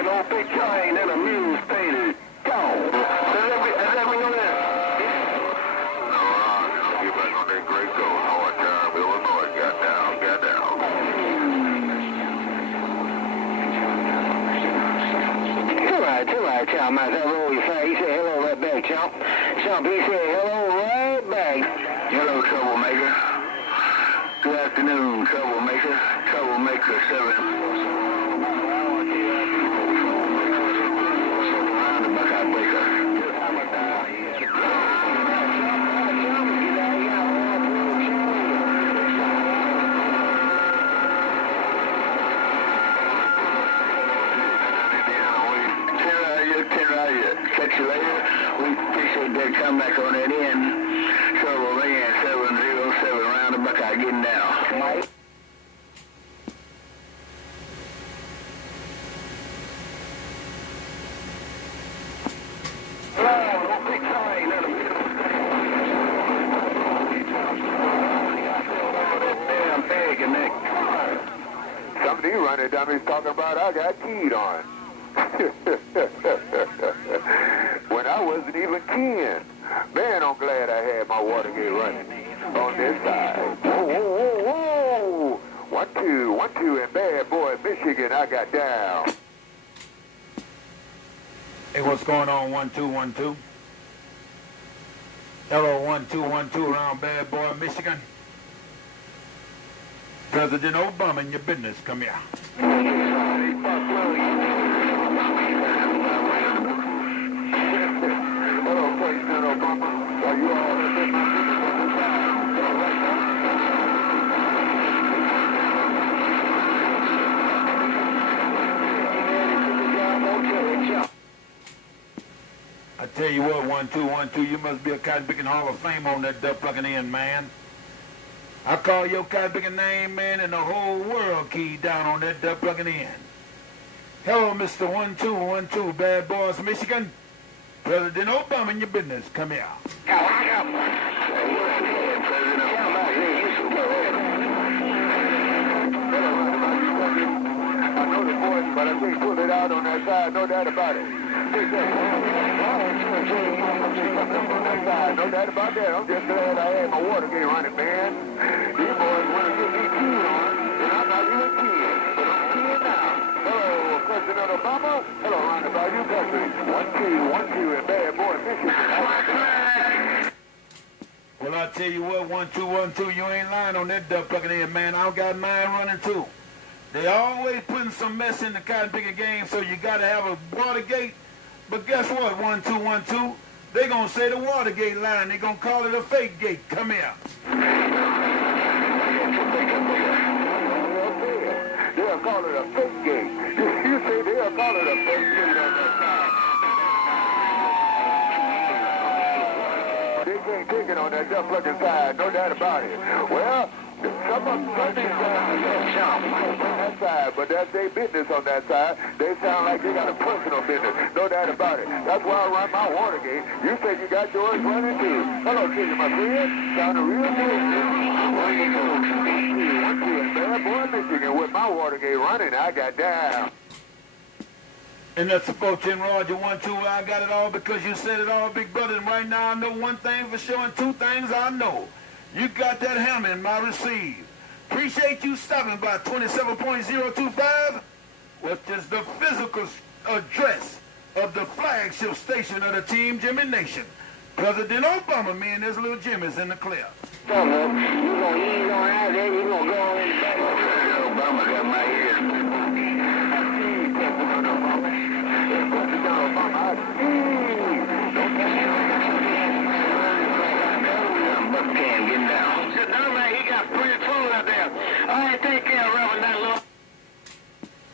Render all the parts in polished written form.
an old big train and a mule stated, go. Has that ring on there? No, get back on that great go. Hard time, Illinois. Got down. Too right, Chomp. I said hello, you say. He said hello right back, Chomp. Chomp, he said hello right back. Hello, troublemaker. Good afternoon, troublemaker. Troublemaker 7. Catch you later. We appreciate that comeback on that end. Trouble man 707 round the Buckeye getting down. Mike. Damn bag and that. Some of these running dummies talking about I got keyed on. When I wasn't even keying. Man, I'm glad I had my Watergate running on this side. Whoa. 1-2, and bad boy, Michigan, I got down. Hey, what's going on, 1-2-1-2? Hello, 1-2-1-2 around bad boy, Michigan. President Obama in your business, come here. President Obama, are you all in I tell you what, 1-2-1-2, you must be a cotton-picking Hall of Fame on that duck-plucking end, man. I call your cotton-picking name, man, and the whole world keyed down on that duck-plucking end. Hello, Mr. 1-2-1-2, bad boys, Michigan. President Obama in your business. Come here. I know the voice, but I can't pull it out on that side. No doubt about it. No doubt about that. I'm just glad I had my Watergate running, man. These boys want to get me keyed on, and I'm not even keying. But I'm keying now. Hello, President Obama. Hello, roundabout you country. 1-2, and bad boy Michigan. Well, I tell you what, 1-2-1-2, you ain't lying on that duck plucking end, man. I got mine running too. They always putting some mess in the cotton picking game, so you got to have a Watergate. But guess what, 1-2-1-2? They gonna say the Watergate line. They gonna call it a fake gate. Come here. They'll call it a fake gate. You say they'll call it a fake gate on that side. They can't take it on that duck plucking side, no doubt about it. Well, some of them on that side, but that's their business on that side. They sound like they got a personal business, no doubt about it. That's why I run my Watergate. You said you got yours running too. Hello, Kitty, my friend. Sounding real good. Bad boy Michigan with my Watergate running, I got down. And that's the 14 Roger 1-2. I got it all because you said it all, big brother. And right now I know one thing for sure and two things I know. You got that hammer in my receive. Appreciate you stopping by 27.025, which is the physical address of the flagship station of the Team Jimmy Nation. President Obama, me and this little Jimmy's in the clear. You gonna ease on out there, you gonna go on in the back. President Obama got my ear. President Obama. Buckcan getting down. Dynomite, he got pretty full out there. All right, take care, Reverend, that little.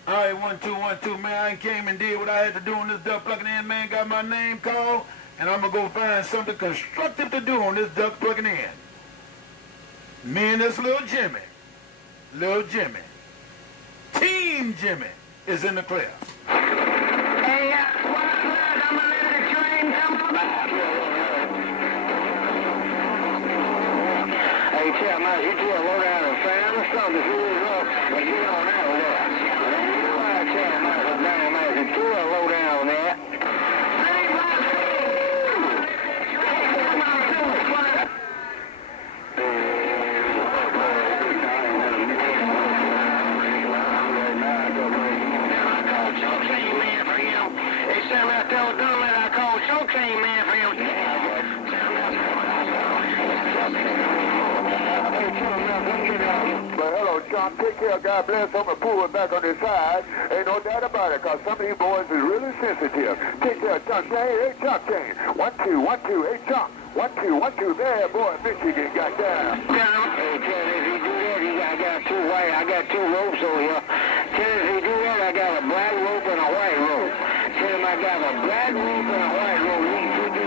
All right, 1-2-1-2, man. I came and did what I had to do on this duck plucking end, man. Got my name called, and I'm going to go find something constructive to do on this duck plucking end. Me and this little Jimmy, Team Jimmy is in the clear. Hey, I'm going to let the train come back. Hey, Chad, man, you do a low down and fan or something. If you was up, but you don't know that. All right, Chad, man, Dynomite, Sam out there with Dynomite. I called Cocaine Man for him. But hello, Chomp. Take care. God bless. I'm going to pull it back on this side. Ain't no doubt about it, because some of these boys is really sensitive. Take care, Chomp. Hey, Chomp Chain. 1, 2, 1, 2. Hey, Chomp. 1, 2, 1, 2. There, boy, Michigan got down. Hey, Ted, if he do that, I got two white. I got two ropes over here. Ted, if he do that, I got a black rope and a white rope. Tell him I got a black rope and a white rope. We can put this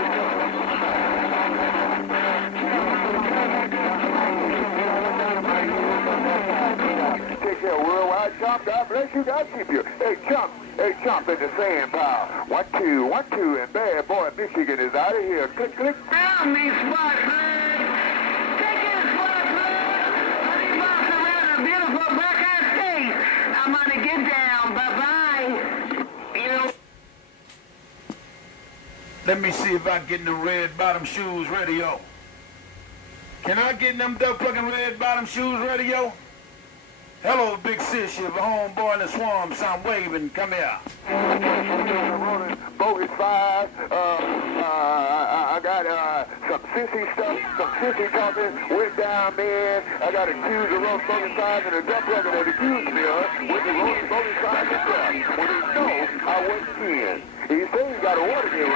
Take care, worldwide, Chomp. God bless you. God keep you. Hey, Chomp. Hey, Chomp in the sand pile. 1, 2, 1, 2. And bad boy, Michigan is out of here. Click, click. Help me, Spot Bird. Take it, Spot Bird. Honey Box around a beautiful Buckeye State. I'm going to get down. Bye-bye. You know. Let me see if I can get in the red bottom shoes radio. Can I get in them duck-plucking red bottom shoes radio? Hello, Big Sis, you're a homeboy in the swamps. I'm waving. Come here. Bogus 5. I got some sissy stuff, some sissy talking. Went down, man. I got accused of roast bogus 5 and a duck record that accused me of with the roast bogus 5 himself. When he knows I wasn't in. He said he got a water here,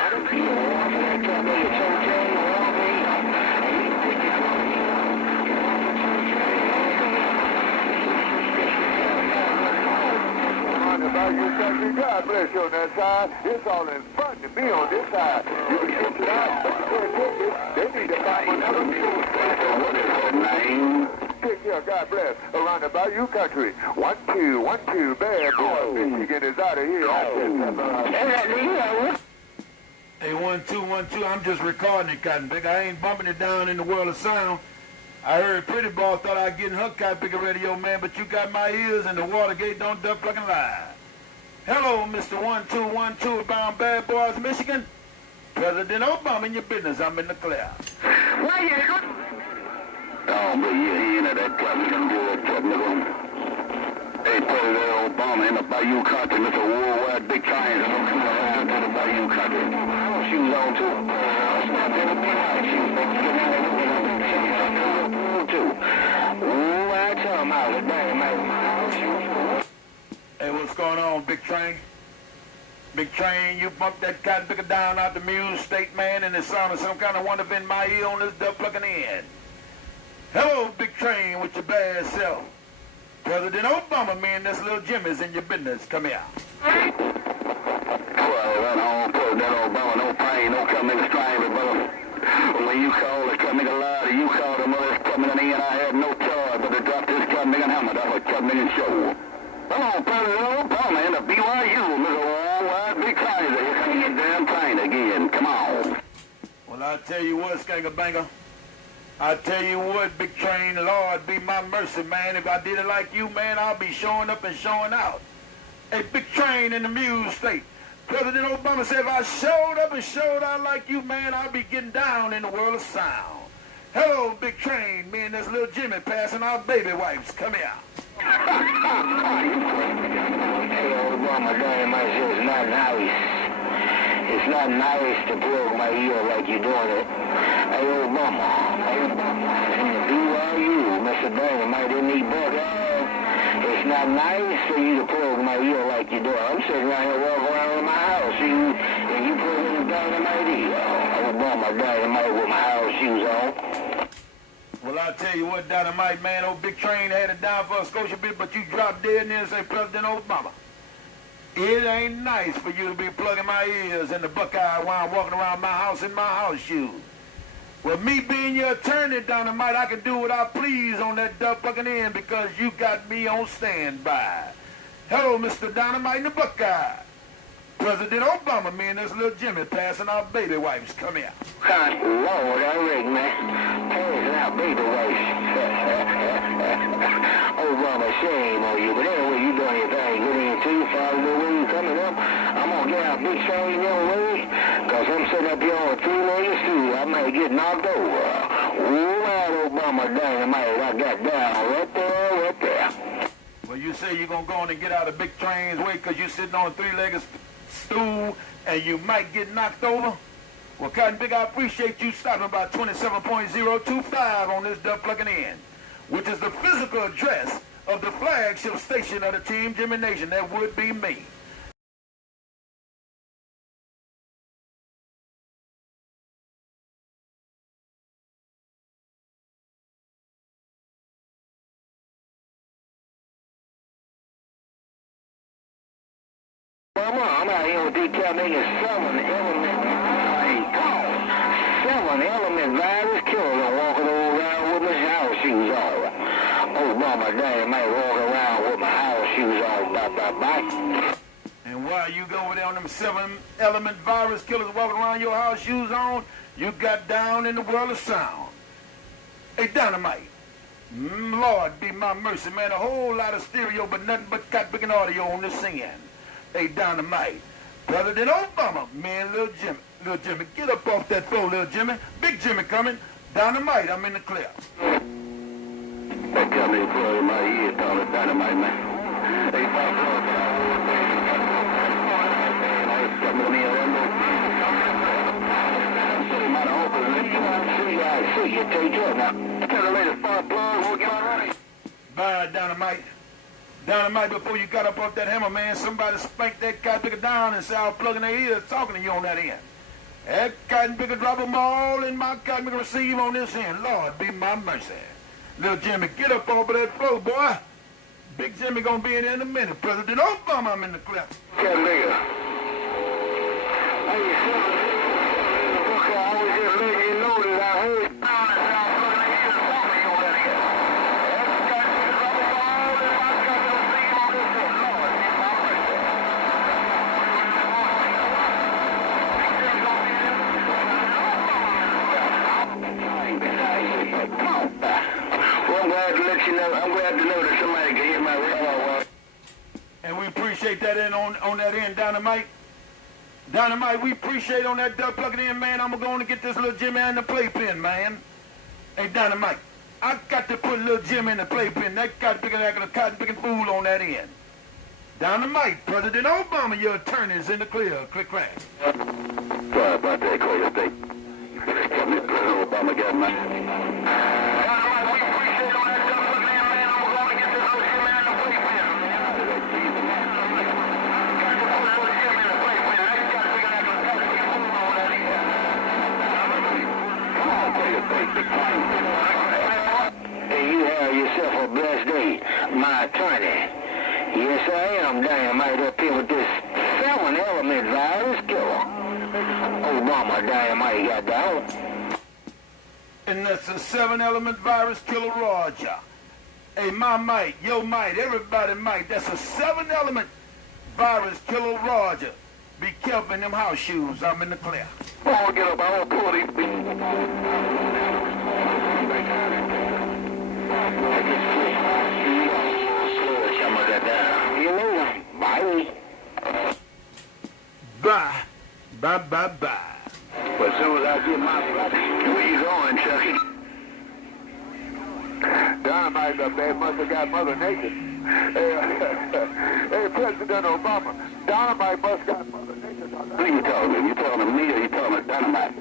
God bless you on that side. It's all in fun to be on this side. You can get it out, but you can't take it. They need to find another mule. What is that name? Take care, God bless. Around the Bayou country. 1, 2, 1, 2. Bad boy, Michigan is out of here. Hey, 1, 2, 1, 2. I'm just recording it, Cotton Picker. I ain't bumping it down in the world of sound. I heard Pretty Ball thought I'd get in her Cotton Picker radio, man, but you got my ears and the Watergate don't duck fucking lie. Hello, Mr. 1212 about Bad Boys, Michigan. President Obama in your business. I'm in the clear. Why you shoot? Oh, but you into that club, you can do that club, nigga. Hey, President Obama in the Bayou country, Mr. Worldwide Big Giants, and I'm coming around to the Bayou country. I want shoes on, too. It's not going to be high shoes. Ooh, I tell him I was banging my shoes. Hey, what's going on, Big Train? Big Train, you bumped that Cotton Picker down out the Muse State, man, and it sounded some kind of wonder in my ear on this duck plucking end. Hello, Big Train, with your bad self. President Obama, man, this little Jimmy's in your business. Come here. Well, that on President Obama, no pain, no coming stranger, brother. When you called the Cutting louder, you called the mother's coming in, and I had no choice but to drop this Cutting helmet. That's what Cutting show. Hello, President Obama, in the BYU, Mr. Worldwide Big Kaiser. Here comes your damn plane again. Come on. Well, I tell you what, Skanker-Banger. I tell you what, Big Train, Lord be my mercy, man. If I did it like you, man, I'll be showing up and showing out. Hey, Big Train in the Muse State. President Obama said if I showed up and showed out like you, man, I'll be getting down in the world of sound. Hello, Big Train. Me and this little Jimmy passing out baby wipes. Come here. Hey, Obama, Dynamite says it's not nice. It's not nice to plug my ear like you're doing it. Hey, Obama, BYU, Mr. Dynamite didn't need butter. It's not nice for you to plug my ear like you do. I'm sitting around here walking around in my house, and you plug in the Dynamite ear. Obama, Dynamite with my house shoes on. Well, I tell you what, Dynamite, man, old Big Train had it down for a Scotia bit, but you dropped dead near and say President Obama. It ain't nice for you to be plugging my ears in the Buckeye while I'm walking around my house in my house shoes. Well, me being your attorney, Dynamite, I can do what I please on that duck plucking end because you got me on standby. Hello, Mr. Dynamite in the Buckeye. President Obama, me and this little Jimmy passing out baby wipes. Come here. Lord, I reckon, man. Passing out baby wipes. Obama, shame on you. But anyway, you doing your thing. Good in too. Follow the way you coming up. I'm going to get out Big Train your way. Because I'm sitting up here on a 3-million stool. I might get knocked over. Ooh, out Obama Dynamite. I got down right there, right there. Well, you say you're going to go on and get out of Big Train's way because you're sitting on a 3-legged stool and you might get knocked over? Well, Cotton Picker, I appreciate you stopping by 27.025 on this Duck Plugging In, which is the physical address of the flagship station of the Team Jimmy Nation. That would be me. I'm out here with these niggas 7-element virus killer walking around with my house shoes on. Obama Dynamite walking around with my house shoes on. Bye. And while you go over there on them 7-element virus killers walking around your house shoes on, you got down in the world of sound. Hey, Dynamite. Lord be my mercy, man. A whole lot of stereo, but nothing but cut picking audio on this singing. Hey, Dynomite. President Obama, man, Little Jimmy, get up off that floor, Little Jimmy. Big Jimmy coming. Dynamite, I'm in the clear. That coming in close in my ear, calling Dynamite, man. Hey, Bob, see you, take care now. Tell the lady spark plug, we'll get on running. Bye, Dynamite. Dynamite, before you got up off that hammer, man, somebody spanked that cotton picker down and said I was plugging their ears talking to you on that end. That cotton picker drop them all in my cotton picker receive on this end. Lord, be my mercy. Little Jimmy, get up off of that floor, boy. Big Jimmy gonna be in there in a minute. President Obama, I'm in the clip. Cat nigga. Hey, I was just letting you know that I heard I'm glad to know that somebody can hear my radio. And we appreciate that on that end, Dynamite. Dynamite, we appreciate on that duck plugging in, man. I'm going to get this little Jimmy in the playpen, man. Hey, Dynamite, I got to put little Jimmy in the playpen. That cotton picking fool on that end. Dynamite, President Obama, your attorney's in the clear. Click crack. Sorry about that, call your state. President Obama got my... Hey, you have yourself a blessed day, my attorney. Yes, I am Dynamite up here with this 7-element virus killer. Obama Dynamite got down. And that's a 7-element virus killer, Roger. Hey, my mate, yo mate, everybody mate, that's a 7-element virus killer, Roger. Be careful in them house shoes. I'm in the clear. I won't get up. I won't pull these people. Bye. Bye. But as soon as I get my... Where you going, Chucky? Dynamite up there must have got Mother Nature. Hey, President Obama, Dynamite must got Mother Nature. Who you talking to? You talking to me or you talking to Dynamite?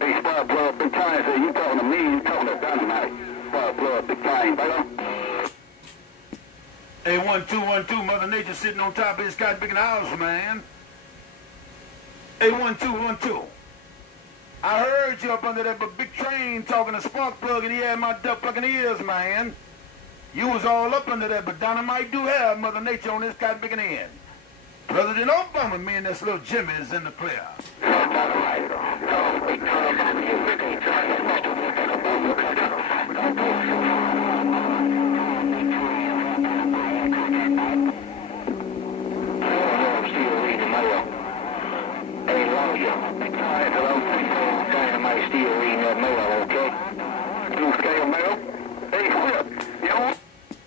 Hey, Spark Plug, Big Time said you talking to me, you talking to Dynamite. Spark Plug, Big Time, brother. Hey, 1-2-1-2, Mother Nature sitting on top of his cotton picking house, man. Hey, 1-2-1-2. I heard you up under that big train talking to Spark Plug and he had my duck plucking ears, man. You was all up under that, but Dynamite do have Mother Nature on his cotton picking end. President Obama, me and this little Jimmy is in the clear. Dynamite still reading that mail, okay? You scale mail? Hey, Flip, you know?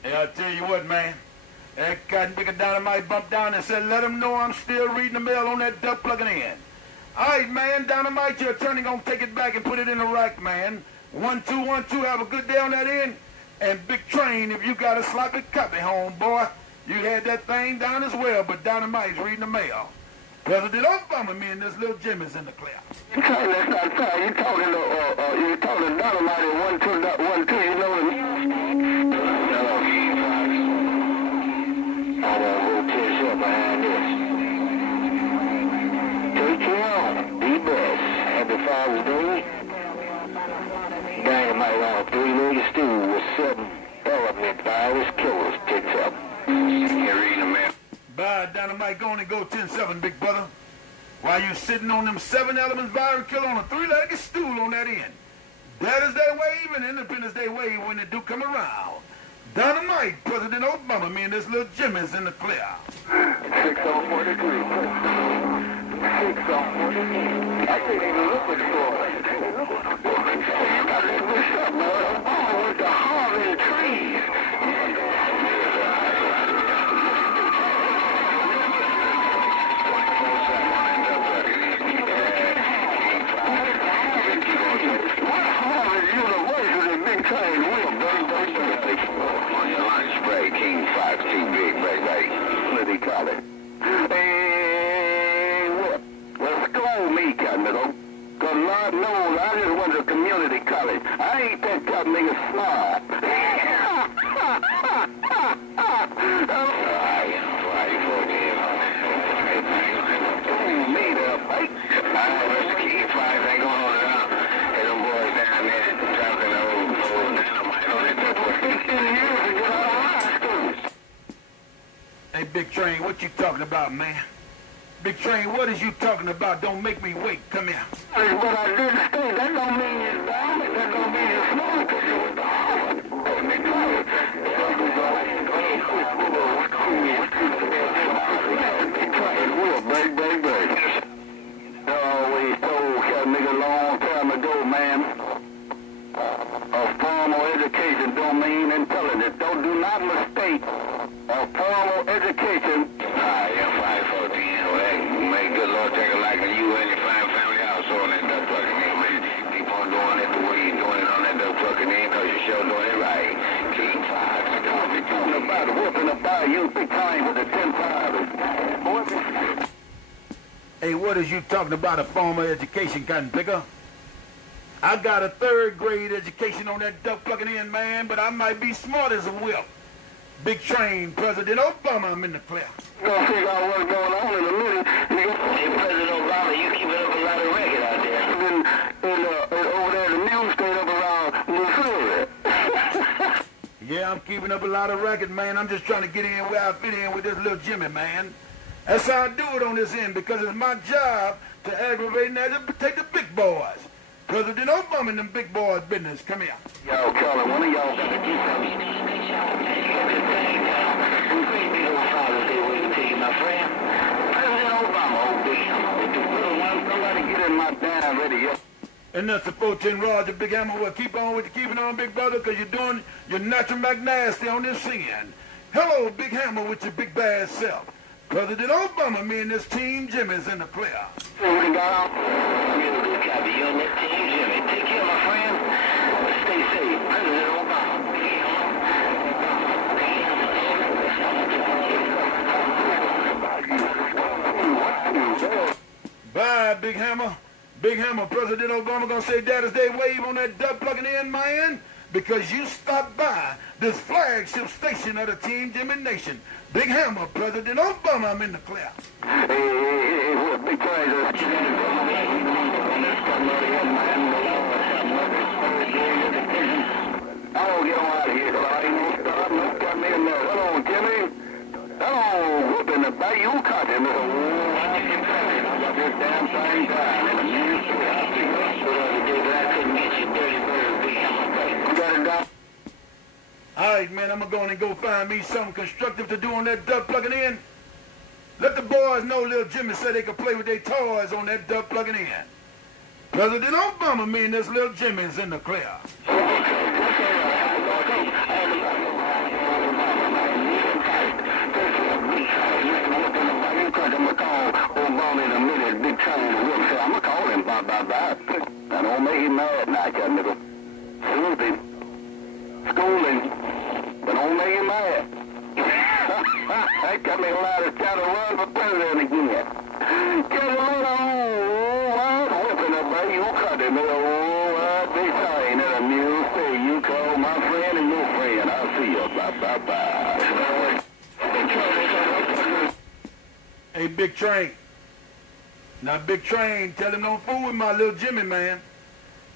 Hey, I tell you what, man. That cotton picker Dynamite bumped down and said, let him know I'm still reading the mail on that duck plugging in. All right, man, Dynamite, your attorney gonna take it back and put it in the rack, man. 1-2-1-2, have a good day on that end. And Big Train, if you got a sloppy copy home, boy, you had that thing down as well, but Dynamite's reading the mail. President Obama, me and this little Jimmy's in the clear. You talking, that's not fair. You talking to, Dynomite at 1-2, you know what I mean? No, I won't go piss up behind this. Take care on. Be blessed. Happy Father's Day. Dynomite on a 3-legged stool with 7 element virus killers picked up. You're reading them, man. Bye, Dynomite, go on and go 10-7, big brother. While you sitting on them 7 elements virus killer on a 3-legged stool on that end. That is their wave and Independence Day wave when they do come around. Dynomite, President Obama, me and this little Jimmy's in the clear. 6 on 43. 6 on 43. I can't even look at Florida. What's up, man? Oh, with the Harvard trees. On your lunch break, King Fox, too big, baby. What do they call it? Hey, what? Well, scold me, Cotton. Because Lord knows I just went to community college. I ain't that type of nigga smart. Made up, right? Let's keep five, ain't gonna hold it out. Hey, them boys down there dropping the old Dynomite on it. 15 years ago, high school. Hey, Big Train, what you talking about, man? Big Train, what is you talking about? Don't make me wait. Come here. That's what I didn't say. That don't mean you're dumb. That don't mean you're smart because you went to Harvard. Bang, bang, bang. I always told that nigga long time ago, man. A formal education don't mean intelligence. Don't do not mistake a formal education. Yeah, 514. Well, may good Lord take a liking you and your fine family house on that duck fucking in, man. Keep on doing it the way you're doing it on that duck fucking in, because you're sure doing it right. King Fox, don't be talking about whooping about you big time with the 10 5. Hey, what is you talking about a formal education, cotton picker? I got a 3rd grade education on that duck plucking in, man, but I might be smart as a whip. Big Train, President Obama, I'm in the clear. You're going to figure out what's going on in a minute. Hey, President Obama, you keeping up a lot of record out there. Over there, the news state up around Missouri. Yeah, I'm keeping up a lot of record, man. I'm just trying to get in where I fit in with this little Jimmy, man. That's how I do it on this end, because it's my job to aggravate and protect the big boys. President Obama and them big boys' business. Come here. Y'all calling one of y'all. My friend. President Obama, nobody get in my damn radio. And that's the 410 Roger, Big Hammer. Well, keep on with the keeping on, big brother, because you're doing your natural McNasty on this end. Hello, Big Hammer, with your big bad self. President Obama, me and this Team Jimmy's in the clear. Real good copy. You and this Team Jimmy. Take care, my friend. Stay safe. President Obama. Bye, Big Hammer. Big Hammer, President Obama gonna say Daddy's Day wave on that duck plucking in, man, because you stopped by this flagship station of the Team Jimmy Nation. Big Hammer, President Obama, I'm in the clear. Hey, what big pleasure. Oh, get on out of here, I ain't no stop. No got me in there. Hold on, Jimmy. Oh, whooping the back. You caught him. This damn thing died. You got it down. All right, man, I'm going to go find me something constructive to do on that duck plugging in. Let the boys know little Jimmy said they could play with their toys on that duck plugging in. President Obama, me and this little Jimmy's in the clear. Obama in a minute, big time to work, so I'm going to call him, bye. I don't make him mad now, that nigga. Snoopy. Schooling. But don't make him mad. I got me a lot of trying to run for president again. Get a little wide whipping about you cut it, little wide big sign at a mule say you call my friend and your friend. I'll see you. Bye. Hey, Big Train. Now, Big Train, tell him don't fool with my little Jimmy, man.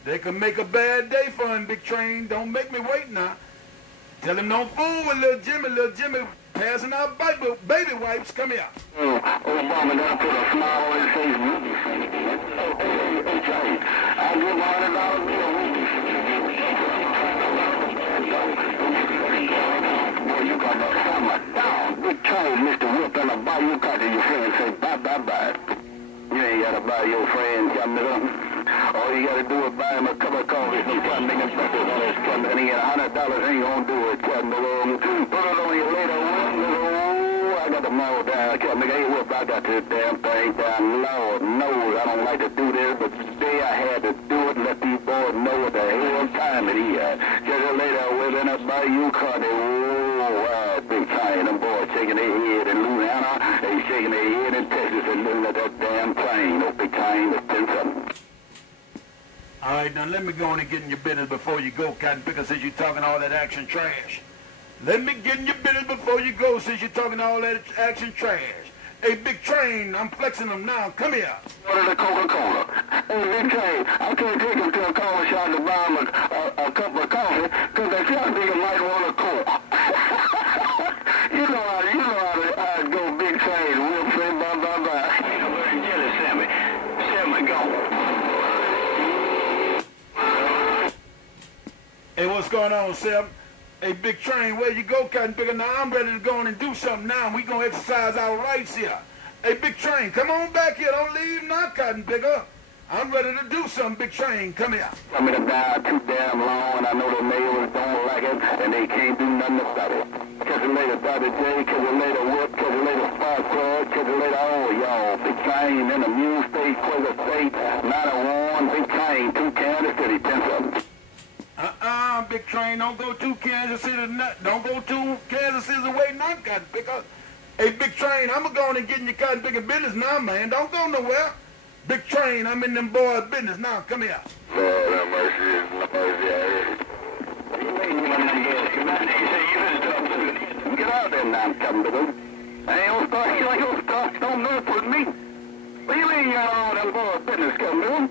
They can make a bad day for him, Big Train. Don't make me wait now. Tell him don't fool with little Jimmy passing out baby wipes. Come here. Obama done put a smile on his face. Hey, Train, I'll give him $100 bill. Boy, you got the hammer down. Big Train, Mr. Whip, and a buy you got to your friend say bye. You ain't got to buy your friend, come nigga. All you got to do is buy him a cup of coffee, some come nigga breakfast on his company, and $100 ain't gonna do it, come nigga. Put it on you later, I got the mower down, come nigga. Hey, Whip, I got this damn thing down. Lord knows I don't like to do this, but today I had to do it and let these boys know what the hell time it is. Just later, Whip, and I buy you car, Big Train, them boys shaking their head in Louisiana, they shaking their head in Texas and looking at that damn plane. Oh, Big Train, it's 10-7. All right, now let me go on and get in your business before you go, Cotton Picker, since you're talking all that action trash. Let me get in your business before you go, since you're talking all that action trash. Hey, Big Train, I'm flexing them now. Come here. Order the Coca-Cola. Hey, Big Train, I can't take him to a coffee shop to buy him a cup of coffee, because they feel like he might want a Coke. You know how to go, Big Train. We'll say bye. Jelly, Sammy, go. Hey, what's going on, Sam? Hey, Big Train, where you go, Cotton Picker? Now, I'm ready to go on and do something now. We going to exercise our rights here. Hey, Big Train, come on back here. Don't leave now, Cotton Picker. I'm ready to do something, Big Train. Come here. I'm in a dive too damn long, and I know the neighbors don't like it, and they can't do nothing about it. Catch you later, Dr. J. Catch you later, Whip. Catch you later, Spark Plug. Catch you later, all y'all. Big Train in the Mule State, Quaker State, 901. Big Train, 2 Kansas City, 10-7. Big Train, don't go to Kansas City. Don't go to Kansas City away now, Cotton Picker. Hey, Big Train, I'm going to go on and get in your Cotton Picker business now, man. Don't go nowhere. Big Train, I'm in them boys' business now. Come here. Lord have mercy. Get out there now, Captain Bill. I ain't gonna start no mess with me. Well, you ain't got all them boys' business, Captain Bill.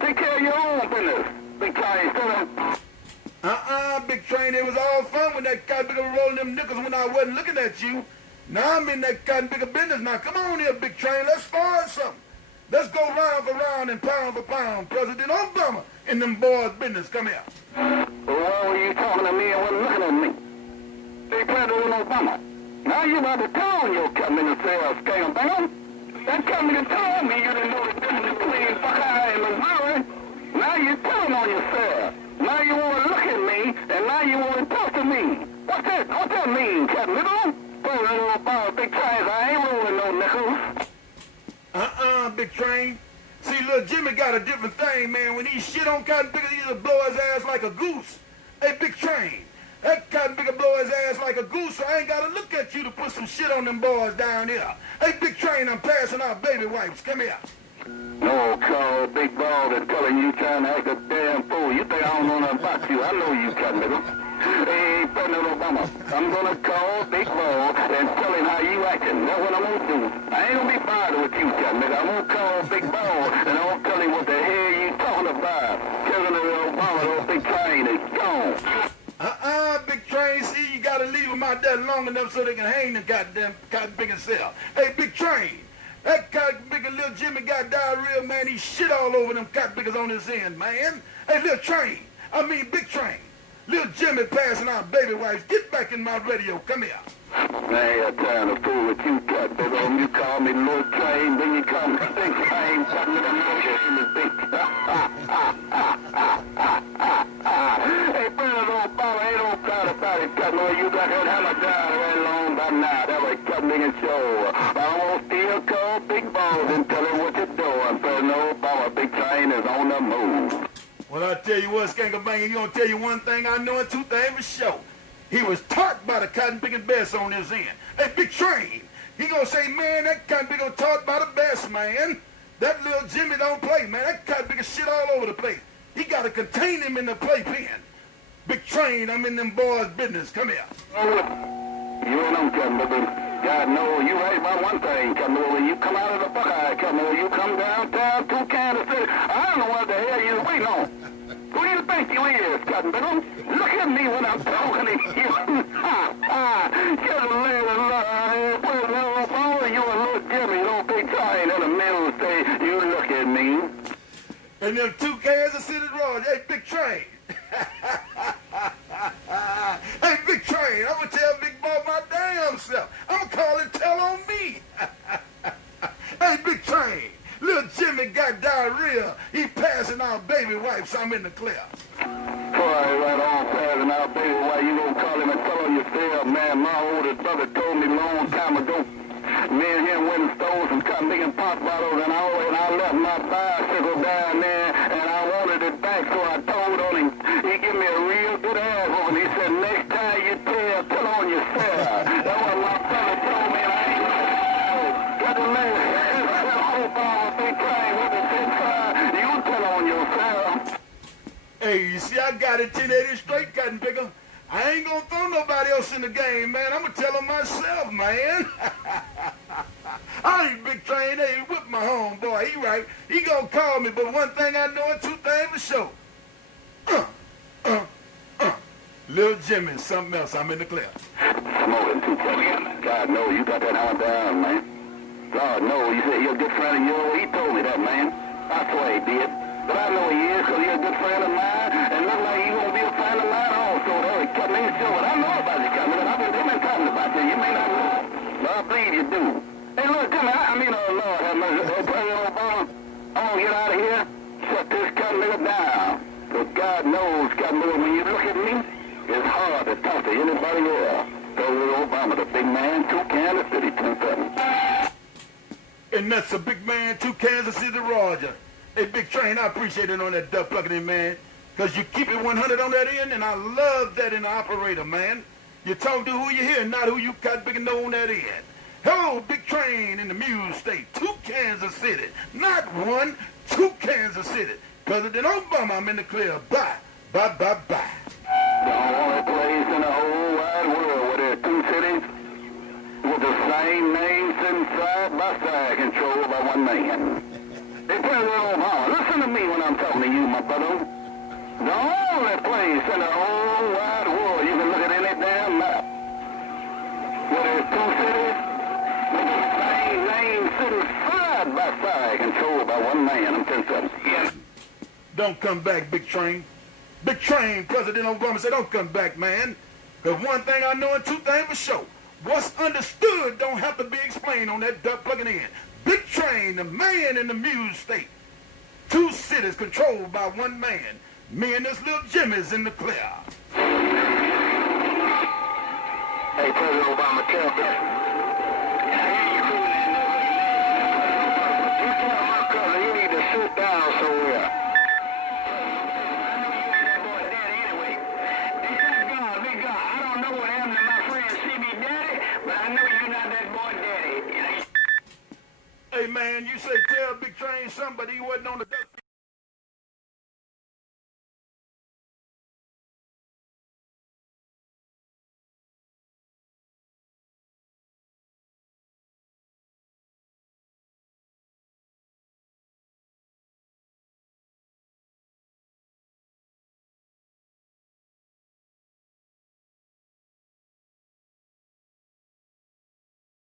Take care of your own business. Big Train, Big Train, it was all fun when that Cotton Picker was rolling them nickels when I wasn't looking at you. Now I'm in that Cotton Picker business now. Come on here, Big Train. Let's start something. Let's go round for round and pound for pound. President Obama in them boys' business. Come here. Well, why were you talking to me and wasn't looking at me? They President Obama. Now you about to tell on your company to say a scam down. That company told me you didn't know the difference between Buckeye and Missouri. Now you're telling on yourself. Now you want to look at me, and now you want to talk to me. What's that mean, Captain Little? President Obama, Big Train, I ain't rolling no nickels. Big Train. See, little Jimmy got a different thing, man. When he shit on Cotton Picker, he just blow his ass like a goose. Hey, Big Train, that Cotton Picker blow his ass like a goose, so I ain't got to look at you to put some shit on them boys down here. Hey, Big Train, I'm passing out baby wipes. Come here. No, call Big Ball that's telling you trying to act a damn fool. You think I don't know nothing about you. I know you, Captain Little. Hey, President Obama, I'm going to call Big Ball and tell him how you acting. That's what I'm going to do. I ain't going to be bothered with you, Captain Little. I'm going to call Big Ball and I'm going to tell him what the hell you talking about. President Obama, those Big Train is gone. Big Train, see, you got to leave them out there long enough so they can hang the goddamn Cotton Picker cell. Hey, Big Train, that Cotton Picker little Jimmy got diarrhea, man. He shit all over them Cotton Pickers on his end, man. Hey, little Train, Big Train. Little Jimmy passing out baby wipes. Get back in my radio. Come here. I ain't got time to fool with you, Cat Big Old. You call me Little Train, then you call me Big Train. Something that I'm in big. Hey, President Obama, ain't no doubt about it, Cat Boy. You got that hammer down right long by now. That was Cat Big and Show. I won't still call Big Balls and tell him what you're doing. President Obama, Big Train is on the move. Well, I tell you what, Skanker Bang, you gonna tell you one thing I know and two things for sure. He was taught by the cotton picking best on his end. Hey, Big Train, he gonna say, man, that cotton picker taught by the best, man. That little Jimmy don't play, man. That cotton picker shit all over the place. He got to contain him in the playpen. Big Train, I'm in them boys' business. Come here. You and them, Cutler, God knows you right about one thing, Cutler. When you come out of the Buckeye, Cutler, you come downtown to Kansas City. I don't know what the hell you're waiting on. Who do you think you is, Cutler? Look at me when I'm talking to you. Just a little you a little Jimmy, you don't be trying in the middle say, you look at me. And them two Kansas City Royals, hey, Big Train. Hey, Big Train, I'm going to tell Big Boy my damn self. I'm going to call and tell on me. Hey, Big Train, little Jimmy got diarrhea. He passing out baby wipes. I'm in the clear. Right on, passing out baby wipes. You going to call him and tell on yourself, man. My oldest brother told me a long time ago. Me and him went and stole some cotton picking pop bottles, and I left my bicycle down there, and I wanted it back, so I told on him. He gave me a real good ass whooping. He said, next time you tell on yourself. That's what my brother told me, and I ain't got the man. Big Train with the 10-5. You tell on yourself. Hey, you see, I got it 1080 straight, cotton picker. I ain't gonna throw nobody else in the game, man. I'm gonna tell them myself, man. I ain't Big Train. Hey, whip my homeboy. He right. He gonna call me, but one thing I know and two things for sure. Little Jimmy, something else. I'm in the clear. Smoking too tough. God knows you got that hard down, man. God knows. You said you're a good friend of yours. He told me that, man. I swear he did. But I know he is, because you're a good friend of mine, and look like you gonna be a friend of mine also. Cut me sure, but I know about you, Cut me. I've been talking about you. You may not know, but I believe you do. Hey, look, Jimmy, Lord have mercy. Hey, President Obama, I'm gonna get out of here, shut this cut nigga down. But God knows, Cut me, when you look at me, it's hard to talk to anybody else. President Obama, the big man, to Kansas City, 2-7. And that's a big man, to Kansas City, Roger. Hey, Big Train, I appreciate it on that duck plucking in, man. Because you keep it 100 on that end, and I love that in the operator, man. You talk to who you hear, not who you got big and know on that end. Hello, Big Train in the Muse State, to Kansas City. Not one, to Kansas City. President Obama, I'm in the clear. Bye. Bye, bye, bye. The only place in the whole wide world where there are two cities with the same name sitting side by side, controlled by one man. Hey, President Obama, listen to me when I'm talking to you, my brother. The only place in the whole wide world you can look at any damn map where there's two cities with the same name sitting side by side, controlled by one man. I'm 10-7. Yes. Don't come back, Big Train. Big Train, President Obama said, don't come back, man. Because one thing I know and two things for sure. What's understood don't have to be explained on that duck plugging in. Big Train, the man in the Muse State. Two cities controlled by one man. Me and this little Jimmy's in the clear. Hey, President Obama, tell me. You tell my cousin you need to sit down somewhere. Hey, man, you say tell Big Train something, but he wasn't on the